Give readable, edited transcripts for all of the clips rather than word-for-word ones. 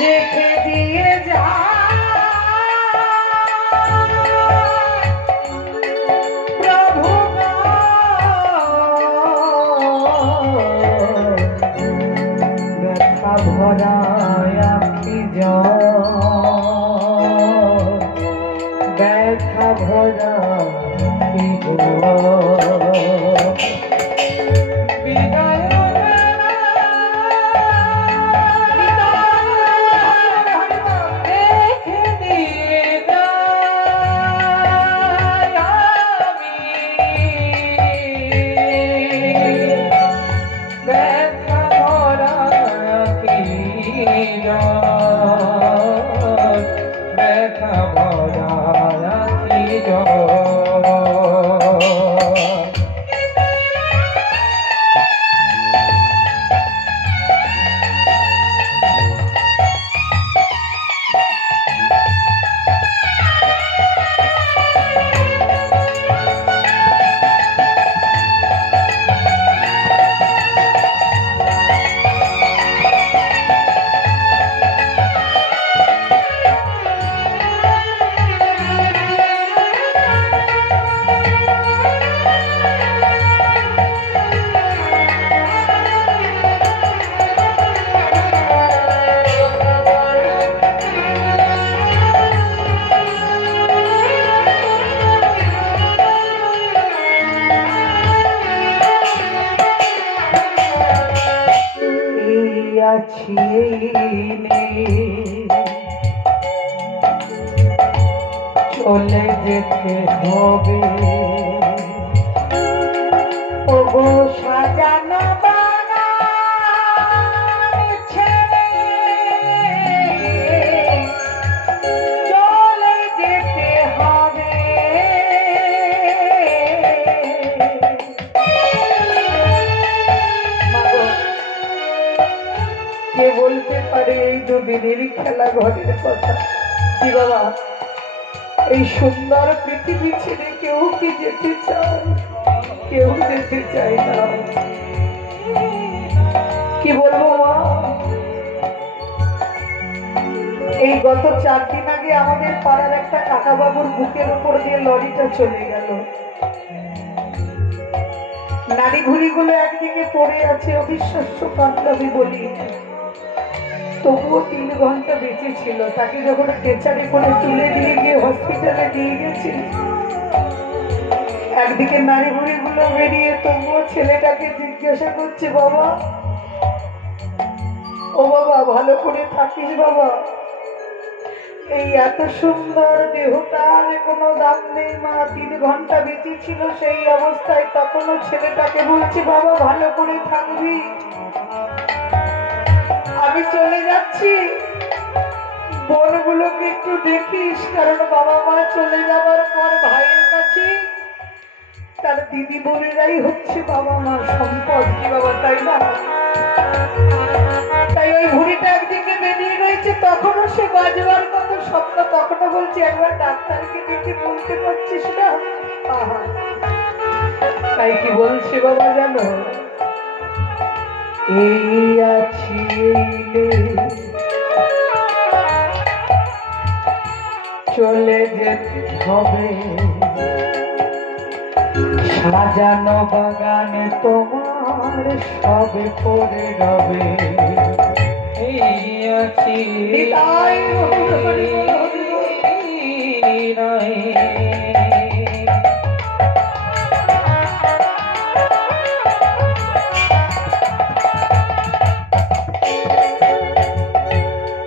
রেখে দিয়ে যা প্রভু ব্যথা ভরা আখি ব্যথা ভরা চলে যেতে হবে ওগো সাজানো বাগান ছেড়ে চলে যেতে হবে কে বলতে পারে এই দুদিনের খেলা ঘরের কথা কি বাবা এই সুন্দর পৃথিবী ছেড়ে কেউ কি যেতে চায় কেউ যেতে চায় না কি বলবো মা এই গত 4 দিন আগে আমাদের পাড়ার একটা কাকা বাবুর বুকের উপর দিয়ে লরিটা চলে গেল নারী ভুড়িগুলো একদিকে পড়ে আছে অবিশ্বাস্য কান্দাবি বলি তবুও 3 ঘন্টা বেঁচে ছিল তাকে যখন স্ট্রেচারে করে তুলে নিয়ে গিয়ে হসপিটালে নিয়ে গেছি একদিকে নারী বুড়িগুলো বেরিয়ে তবুও ছেলেটাকে জিজ্ঞাসা করছে বাবা ও বাবা ভালো করে থাকিস বাবা এই এত সুন্দর দেহটার কোনো দাম নেই মা 3 ঘন্টা বেঁচে ছিল সেই অবস্থায় তখনও ছেলেটাকে বলছে বাবা ভালো করে থাকবি আমি চলে যাচ্ছি বোনগুলোকে একটু দেখিস কারণ বাবা মা চলে যাবার পর ভাইয়ের কাছে তার দিদি বোনেরাই হচ্ছে বাবা মা সম্পদ কি বাবা তাই না তাই ওই ভুড়িটা একদিকে বেরিয়ে রয়েছে তখনও সে বাজবার কত স্বপ্ন তখনও বলছে একবার ডাক্তারকে ডেকে বলতে পারছিস না তাই কি বলছে বাবা জানো এই আছি চলে যেতে হবে সাজানো বাগানে তোমার সবে পড়ে রবে এই আছি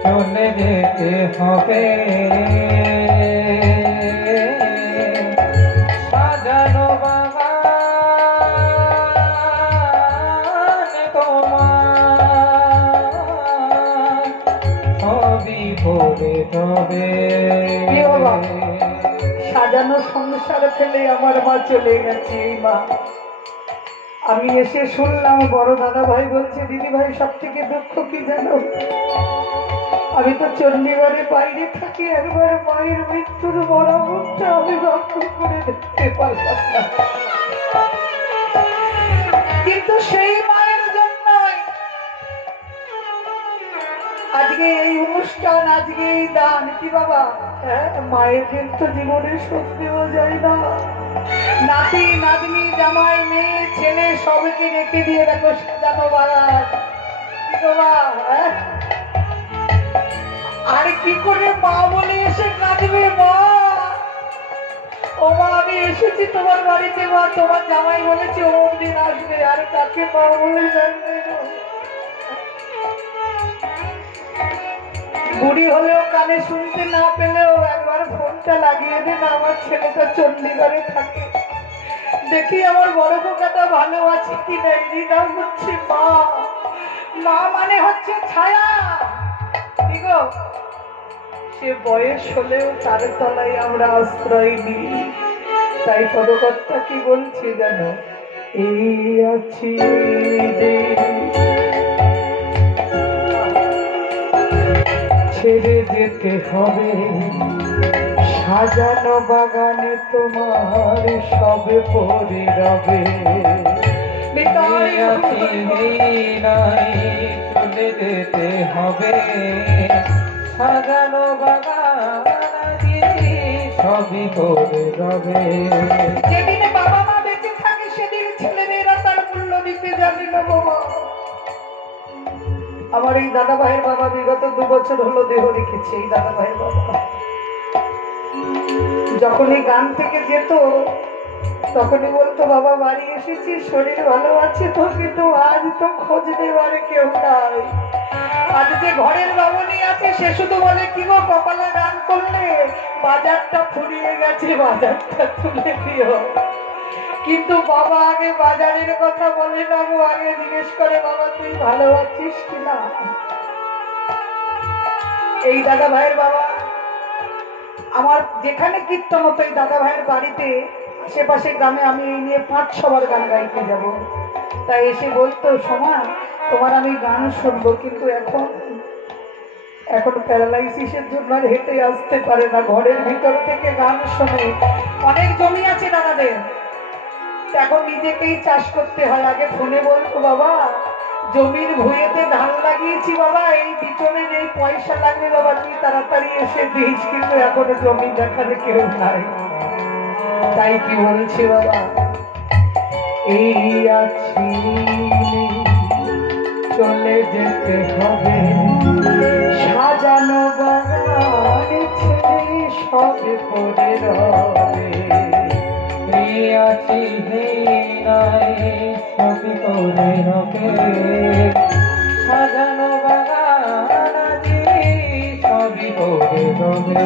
চলে যেতে হবে সাজানো বাগান তোমার সবই পড়ে হবে সাজানো সংসার ফেলে আমার মা চলে গেছে এই মা আমি এসে শুনলাম বড় দাদা ভাই বলছে দিদি ভাই সব থেকে দুঃখ কি জানো আমি তো চণ্ডীগড়ে বাইরে থাকি একবার মায়ের মৃত্যুর বড় মুখটা আমি রক্ষা করে দেখতে পারলাম না কিন্তু অনুষ্ঠান আজকেই দান কি বাবা, হ্যাঁ মায়েদের তো জীবনে শোধ দেওয়া যায় না। নাতি নাতনি জামাই মেয়ে ছেলে সবকে রেখে দিয়ে দেখো সাজানো বাগান কি বাবা, হ্যাঁ আর কি করে মা বলে এসে কাঁদবে মা। ও মা আমি এসেছি তোমার বাড়িতে মা, তোমার জামাই বলেছে অমুক দিন আসবে, আর কাকে মা বলে জানবে না। বুড়ি হলেও কানে শুনতে না পেলেও একবার ফোনটা লাগিয়ে দে না, আমার ছেলেটা চণ্ডীগড়ে থাকে, দেখি আমার বড় খোকাটা ভালো আছে কি না। হৃদয় হচ্ছে মা, মা মানে হচ্ছে ছায়া, ঠিক সে বয়স হলেও তার তলায় আমরা আশ্রয় নিই। তাই পদকর্তা কি বলছে জানো, এই আছি ছেড়ে যেতে হবে সাজানো বাগানে তোমার সবে পড়ে রবে। চলে যেতে হবে সাজানো বাগান সবই করে রবে। যেদিনে বাবা মা বেঁচে থাকে সেদিন ছেলেমেয়েরা তার মূল্য দিতে জানে না বাবা। আমার এই দাদা ভাইয়ের বাবা বিগত 2 বছর হলো দেহ রেখেছে। এই দাদা ভাইয়ের বাবা যখনই গান থেকে যেত তখনই বলতো বাবা বাড়ি এসেছি, শরীর ভালো আছে তো, কিন্তু আজ তো খোঁজ নেওয়ার কেউ নাই। আজ যে ঘরের বাবুনি আছে সে শুধু বলে কি গো কপালে গান করলে বাজারটা ফুরিয়ে গেছে, বাজারটা তুলে দিও। কিন্তু বাবা আগে বাজারের কথা বলে না, ও আগে জিজ্ঞেস করে বাবা তুই ভালো আছিস কিনা। এই দাদা ভাইয়ের বাবা আমার যেখানে কীর্তন হতো এই দাদা ভাইয়ের বাড়িতে আশেপাশে গ্রামে আমি এই নিয়ে 5-6 বার গান গাইতে যাব। তাই এসে বলতো সোমা তোমার আমি গান শুনবো, কিন্তু এখন প্যারালাইসিসের জন্য আর হেঁটে আসতে পারে না, ঘরের ভিতর থেকে গান শোনে। অনেক জমি আছে দাদাদের, এখন নিজেকেই চাষ করতে হয়। আগে ফোনে বলতো বাবা জমির ভুঁইয়েতে ধান লাগিয়েছি বাবা, এই পিছনের এই পয়সা লাগবে বাবা তুই তাড়াতাড়ি এসে দিস, কিন্তু এখনো জমি দেখাতে কেউ নাই। তাই কি বলছি বাবা, এই আছি চলে যেতে হবে সাজানো বাগান ছেড়ে সব পড়ে রবে। আছি নাই সবই করে রবে সাজানো বাগান সবই করে রবে।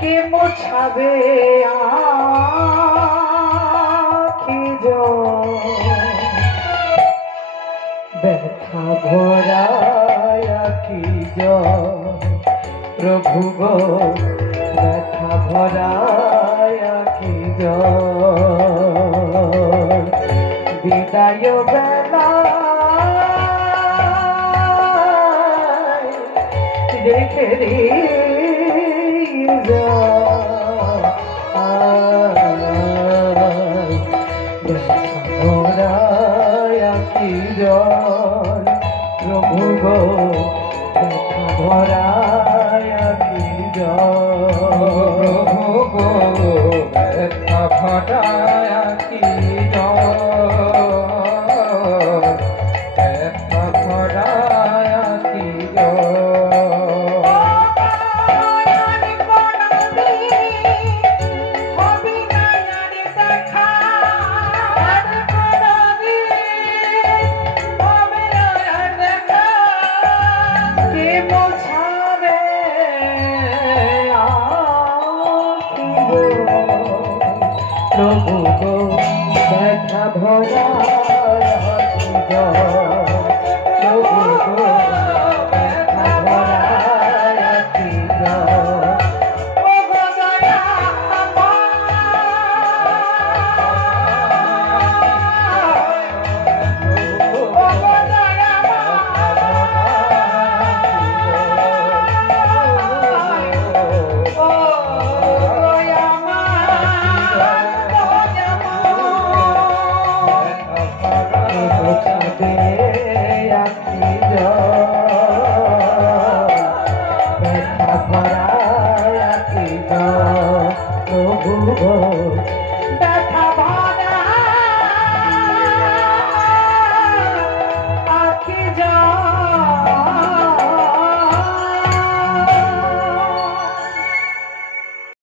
কে মোছাবে আখি ব্যথা ভরায় আখি প্রভু গো ব্যথা ভরায় আখি বিদায় বেলা রেখে প্রভু গো ব্যথা ভরায় আখি প্রভু গো ব্যথা ভরায় আখি ব্যথা ভরায় আখি প্রভু গো ব্যথা ভরা